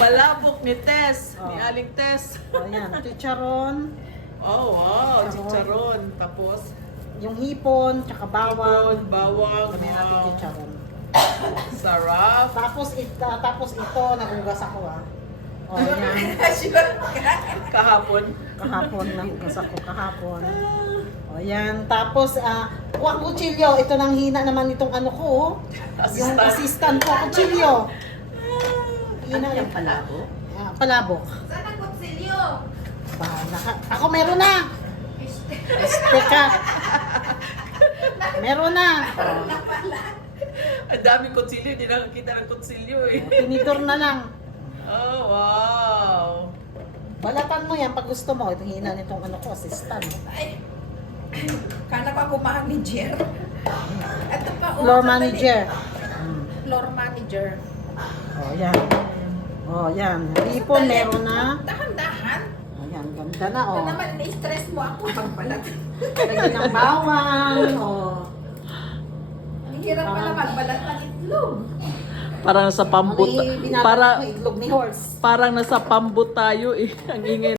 Palabok ni Tess, ni Oh. Aling Tess. O, yan. Chicharon. Oh, wow, Chicharon. chicharon. Tapos, Yung hipon, tsaka bawang. bawang, Kami natin wow. chicharon. Sarap. Tapos ito, nagugas ako O, yan. Kahapon. Kahapon, nagugas ako kahapon. O, yan. Tapos, kuha ko kutsilyo. Ito nang hina naman itong ano ko. Yung assistant ko, kutsilyo. Hina yung palabo? Palabok. Saan ang kutsilyo? Bahala ka. Ako meron na. Teka. Meron na. Ang daming kutsilyo, hindi nakakita ng kutsilyo eh. Tinidor na lang. Oh, wow. Balatan mo yan pag gusto mo. Ito hina nitong ano ko, assistant. Ay, kala ko ako manager. Ito pa, Floor manager. Floor manager. O, yan. O, yan. Hipon, meron na. Dahan-dahan. O, yan. Ganda na, Ito o. naman, na-stress mo ako pagbalat. Lagyan ng bawang, o. Ang hirap pala magbalat ng itlog. Parang nasa pambut. Binalatan ko itlog ni horse. Parang nasa pambut tayo eh. Ang ingay.